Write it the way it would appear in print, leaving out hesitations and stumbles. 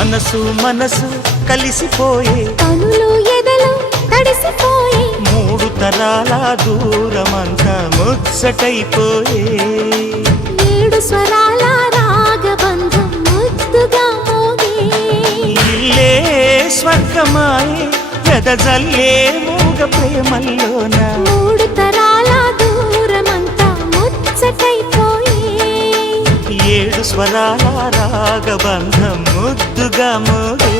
మనసు మనసు కలిసిపోయే కనులు ఎదలు తడిసిపోయే మూడు తరాల దూరమంతా ముచ్చటైపోయే ఏడు స్వరాల రాగబంధం ముద్దుగా మోగే ఇల్లే స్వర్గమాయే ఎదజల్లే మూగ ప్రేమల్లోన మూడు తరాల దూరమంతా ముచ్చటైపోయే ఏడు స్వరాల రాగబంధం ముద్దుగా మోగే